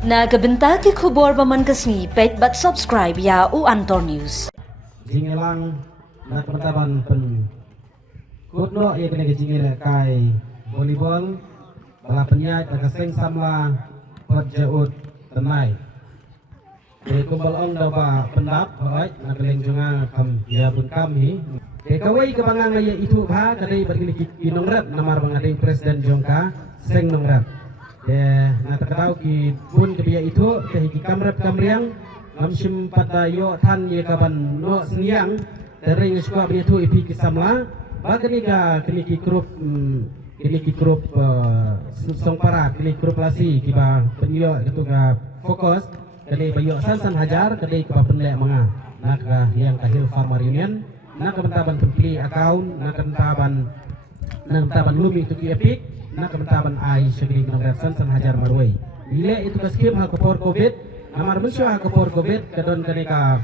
Nagabenta ki khubor baman kasni pet bat subscribe ya u Antor News. Jingelang nak pertaban pen kudno ia kena jingel kai volleyball bala penyat kaseng samla perjaut tenai. Kumbal ong daba pendap baik nak leng junga kam ya bun kami. Kawai kebangang ya itu ha kadai bergini kinong rap namar bangadai presiden jongka seng nong rap. Nak tahu ki pun kebiaya itu kehi kamrap kamriang mamsim pada yo tan ye kaban no seniang dari sekolah biaya tu ipi kisamla bagani ka kini ki grup song para kini grup lasi kiba penyo itu ka fokus kini bayo san hajar kini kiba penlek manga nak yang kahil farmer union nak kebentaban pembeli akaun nak kebentaban lumi itu ki epik nak kebentaban ai segini kena san hajar marwai ile itu ka skim ha kopor covid amar musyo ha kopor covid kadon kini ka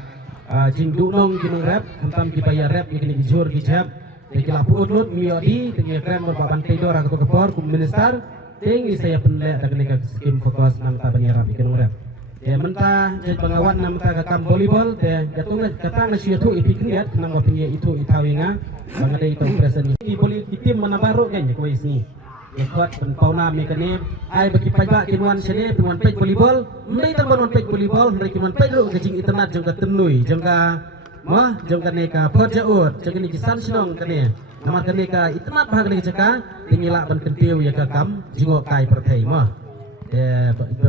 jing dunong kinong rap kantam ki bayar rap ikini jur ki jab ikila puut miodi tengi krem berbaban tidur aku kopor kum minister tengi saya penlek tak kini ka skim fokus nang ta banyak rap ikinong rap mentah jadi pengawan nam ta kam volleyball jatuh katang na siya tu ipikriat nang opini itu itawinga bangade itu presiden ini boleh tim mana baru kan ko isni kuat pauna mekanik ai bagi pajak kinuan sini kinuan pej volleyball mendai tambah pej volleyball mendai kinuan pej ru kecing internet jangka tenui jangka neka perjaut jangka ni kisan sinong kene nama neka internet bahag ni jaka tingilak ban kentiu ya kakam jingok kai perthai mah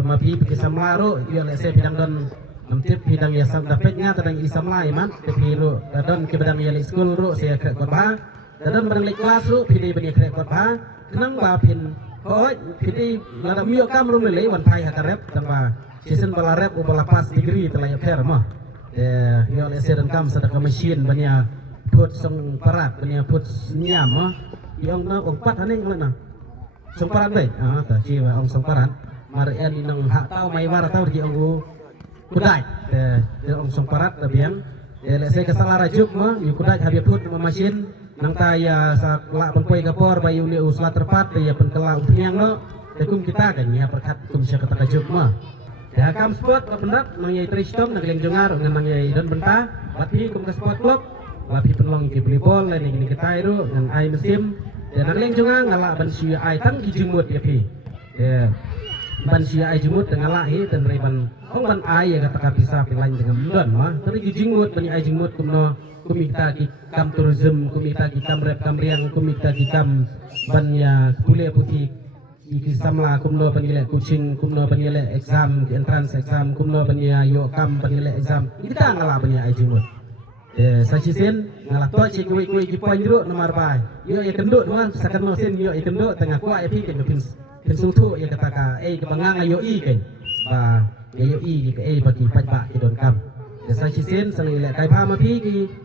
mapi pikisamaro yo lese bidang don namtip bidang ya sang dapetnya tadang isamla iman tepiru dan ke bidang ya school ru saya ke kota dan barang kelas ru pilih bani ke kota kenang ba pin hoi pilih lada mio kam rum le wan thai hakarep tamba season bala rep bala pas degree telaya per mah yo lese dan kam sadak mesin banya put song parat banya put nyam mah yang na pat haning na song parat baik ta chi ong song parat mar en nang hak tau mai war tau di ong kudai ong song parat tabiang lese kesalah rajuk mah yu kudai habis put mesin nang taya sa la pengkoi kapor bayu li usla terpat ya pengkela upniang no tekum kita kan ya perkat kum sia kata kajuk mah ya kam sport pendat nang yai tristom nang leng jongar nang yai don benta bapi kum ke sport club bapi penlong ki volleyball lain ini kita iru nang ai musim dan nang leng jongar ngala ban sia ai tang ki jumut ya pi ya ban sia ai jumut dengan lahi dan riban ong ban ai ya kata bisa pilain dengan don mah tapi ki jumut ban ai jumut kumno kumita ki kam tourism kumita ki kam rep kamriang kumita ki kam banya kuliah putih ki samla kumno panile kucing kumno panile exam entrance exam kumno banya yo kam panile exam kita ngala banya ajimut sasisen ngala to ci kuwi ki panjro nomor bai yo ya kenduk man sakan mesin yo ya kenduk tengah kuat ya pi pin sutu ya kataka kebangang yo i kan ba yo i ki bagi pajak ki don kam sasisen sang ile kai pa ma pi ki